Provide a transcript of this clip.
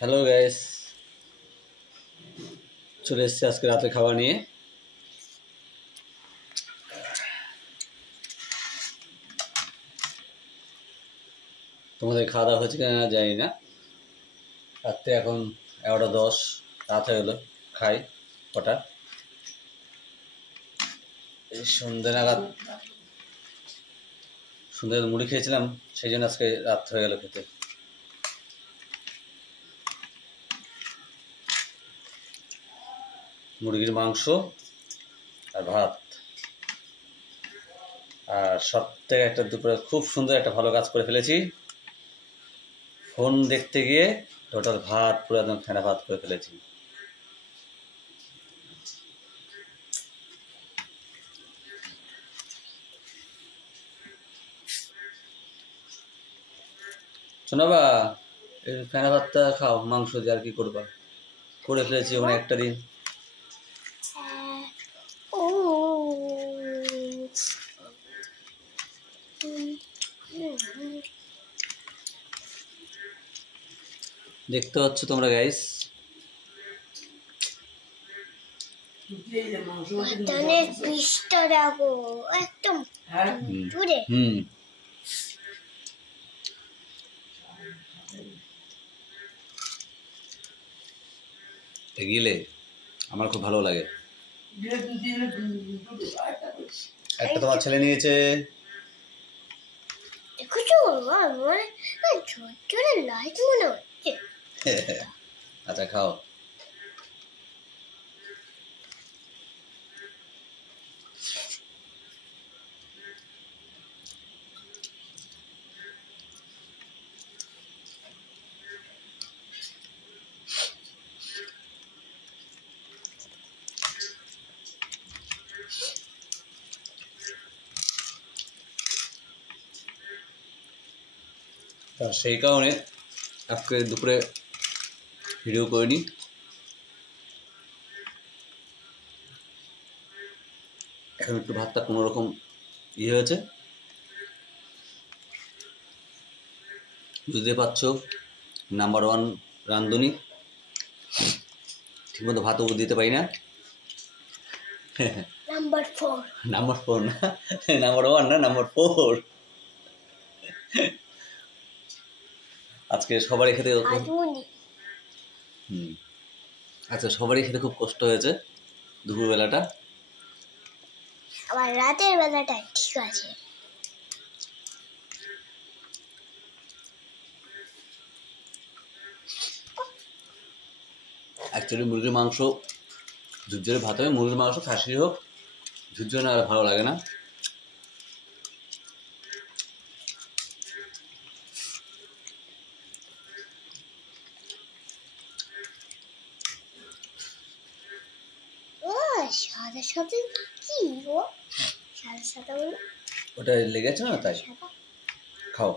Hello guys, চলে এসেছি আজকে রাতে খাবার নিয়ে। তোমাদের খাওয়া দাওয়া হচ্ছে কিনা জানি না। রাত্রে এখন 11:10 রাত হয়ে গেলো। খাই কটা, এই সন্ধ্যে নাগাদ সন্ধ্যে মুড়ি খেয়েছিলাম, সেই জন্য আজকে রাত হয়ে গেল খেতে। মুরগির মাংস আর ভাত। আর সব থেকে একটা দুপুরে খুব সুন্দর একটা ভালো কাজ করে ফেলেছি। ফোন দেখতে গিয়ে টোটাল ভাত পুরো একদম ফেনা ভাত করে ফেলেছি। শোনাবা, এই ফেনা ভাতটা খাও, মাংস দিয়ে আর কি করবা, করে ফেলেছি ওখানে একটা দিন। দেখতে পাচ্ছ তোমরা গাইস, মাটনের পিসটা দেখো একদম দূরে। গিলে আমার খুব ভালো লাগে। একটা তোমার ছেলে নিয়েছে, দেখছো আমার ঝরঝরে লাইট মনে হচ্ছে। আচ্ছা খাও। সেই কারণে আজকে দুপুরে ভিডিও করিনি। এখন একটু ভাতটা কোনো রকম হয়েছে, বুঝতে পারছো। নাম্বার 1 রাঁধুনি, ঠিকমতো ভাতও দিতে পারি না। নাম্বার 4 না, নাম্বার 1 না, নাম্বার 4। আজকে সবারই খেতে আচ্ছা সবারই খেতে খুব কষ্ট হয়েছে দুপুরবেলাটা। আবার রাতের বেলাটা ঠিক আছে। অ্যাকচুয়ালি মুরগির মাংস ঝুরঝুরে ভাত হবে, মুরগির মাংস খাসির হোক ঝুরঝুরে না ভালো লাগে না। সাদা সাদা কি গো? সাদা সাদা ওটা লেগেছে না, তাই খাও।